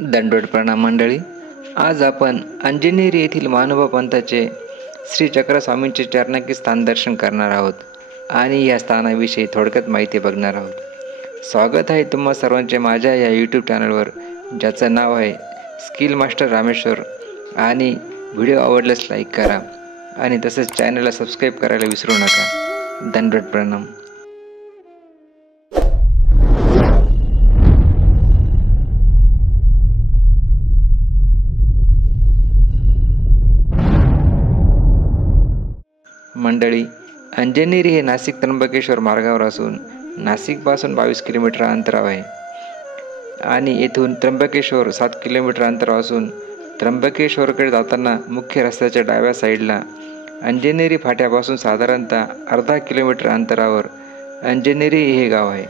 दंडवत प्रणाम मंडळी. आज आपण अंजनेरी येथील महानुभाव पंथाचे श्री चक्र स्वामींचे चरणांकित स्थान दर्शन करणार आहोत आणि या स्थानाविषयी थोडक्यात माहिती बघणार आहोत. स्वागत आहे तुम्हा सर्वांचे माझ्या या यूट्यूब चॅनलवर, ज्याचं नाव आहे स्किल मास्टर रामेश्वर. आणि व्हिडिओ आवडल्यास लाईक करा आणि तसंच चॅनलला सबस्क्राईब करायला विसरू नका. दंडवत प्रणाम. मंडळी, अंजनेरी हे नाशिक त्र्यंबकेश्वर मार्गावर असून नाशिकपासून 22 किलोमीटर अंतरावर आहे आणि येथून त्र्यंबकेश्वर 7 किलोमीटर अंतरावर असून त्र्यंबकेश्वरकडे जाताना मुख्य रस्त्याच्या डाव्या साईडला अंजनेरी फाट्यापासून साधारणतः अर्धा किलोमीटर अंतरावर अंजनेरी हे गाव आहे.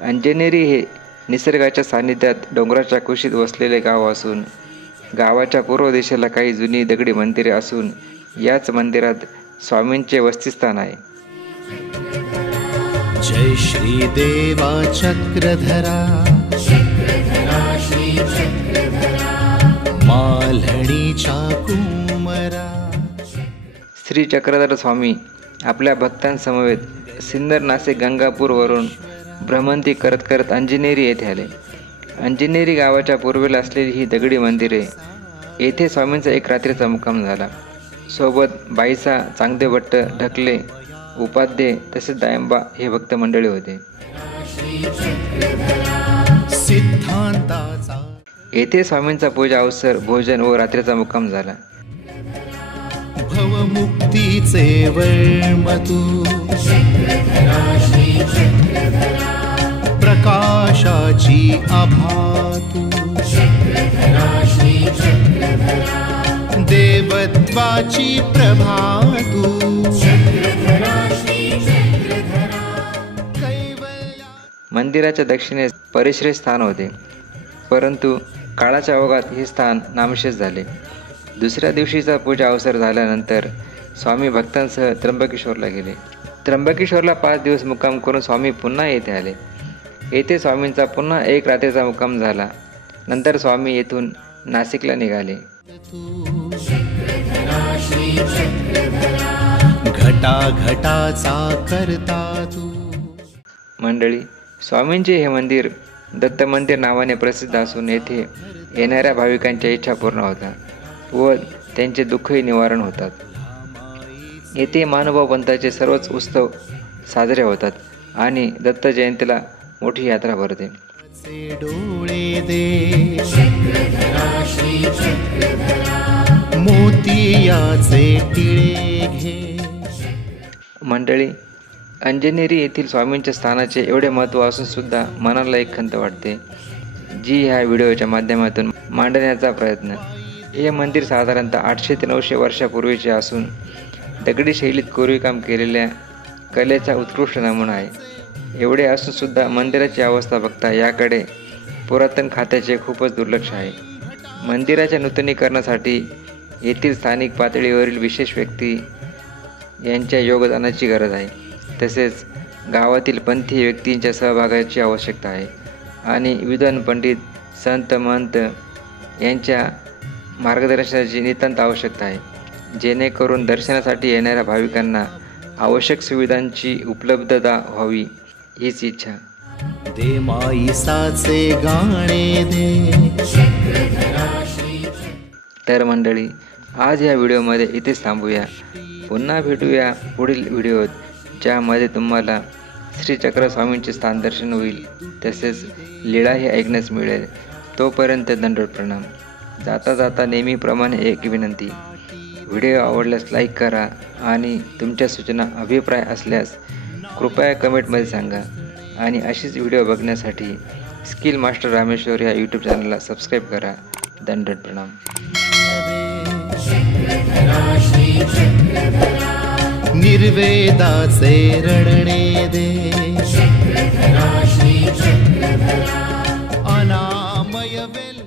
अंजनेरी हे निसर्गाच्या सानिध्यात डोंगराच्या कुशीत वसलेले गाव असून गावाच्या पूर्व दिशेला काही जुनी दगडी मंदिरे असून याच मंदिरात स्वामींचे वसतिस्थान आहे. जय श्री देवा चक्रधरा, श्री चक्रधरा मालणीच्या कुमरा. श्री चक्रधर स्वामी आपल्या भक्तांसमवेत सिन्नर नाशिक गंगापूरवरून भ्रमंती करत करत अंजनेरी येथे आले. अंजनेरी गावाच्या पूर्वेला असलेली ही दगडी मंदिरे, येथे स्वामींचा एक रात्रीचा मुक्काम झाला. सोबत बाईसा, चांगदे भट्ट, ढकले, उपाध्ये तसेच दायंबा हे भक्त मंडळी होते. येथे स्वामींचा पूजा अवसर, भोजन व रात्रीचा मुक्काम झाला. भवमुक्तीचे वर्मतू, प्रकाशाची आभातू, देवत्वाची प्रभातू. मंदिराच्या दक्षिणेस परिश्रेष्ठ स्थान होते, परंतु काळाच्या ओघात हे स्थान नामशेष झाले. दुसऱ्या दिवशीचा पूजा अवसर झाल्यानंतर स्वामी भक्तांसह त्र्यंबकेश्वरला गेले. त्र्यंबकेश्वरला 5 दिवस मुक्काम करून स्वामी पुन्हा येथे आले. येथे स्वामींचा पुन्हा एक रात्रीचा मुक्काम झाला. नंतर स्वामी येथून नाशिकला निघाले. घटाघटाचा करता तू. मंडळी, स्वामींचे हे मंदिर दत्त मंदिर नावाने प्रसिद्ध असून येथे येणाऱ्या भाविकांच्या इच्छा पूर्ण होतात व त्यांचे दुःखही निवारण होतात. येथे महानुभाव पंथाचे सर्वच उत्सव साजरे होतात आणि दत्त जयंतीला मोठी यात्रा भरते. डोळे दे मोतियाचे टिळे घे. मंडळी, अंजनेरी येथील स्वामींच्या स्थानाचे एवढे महत्त्व असून सुद्धा मनाला एक खंत वाटते, जी ह्या व्हिडिओच्या माध्यमातून मांडण्याचा प्रयत्न. हे मंदिर साधारणतः 800 ते 900 वर्षापूर्वीचे असून दगडी शैलीत कोरीवकाम केलेल्या कलेचा उत्कृष्ट नमुना आहे. एवढे असून सुद्धा मंदिराची अवस्था बघता याकडे पुरातन खात्याचे खूपच दुर्लक्ष आहे. मंदिराच्या नूतनीकरणासाठी येथील स्थानिक पातळीवरील विशेष व्यक्ती यांच्या योगदानाची गरज आहे. तसेच गावातील पंथी व्यक्तींच्या सहभागाची आवश्यकता आहे आणि विद्वान पंडित, संत, महंत यांच्या मार्गदर्शनाची नितांत आवश्यकता आहे, जेणेकरून दर्शनासाठी येणाऱ्या भाविकांना आवश्यक सुविधांची उपलब्धता व्हावी, हीच इच्छा. दे माईसाचे गाणे दे. तर मंडळी, आज या व्हिडिओमध्ये इथेच थांबूया. पुन्हा भेटूया पुढील व्हिडिओत, ज्यामध्ये तुम्हाला श्री चक्र स्वामींचे स्थान दर्शन होईल, तसेच लीळाही ऐकण्यास मिळेल. तोपर्यंत दंडवत प्रणाम. जाता जाता नेहमीप्रमाणे एक विनंती, व्हिडिओ आवडल्यास लाईक करा आणि तुमच्या सूचना, अभिप्राय असल्यास कृपया कमेंटमध्ये सांगा. आणि अशीच व्हिडिओ बघण्यासाठी स्किल मास्टर रामेश्वर या यूट्यूब चॅनलला सबस्क्राईब करा. दंडवत प्रणाम. निर्वेदाचे रडणे दे. अनामय वेल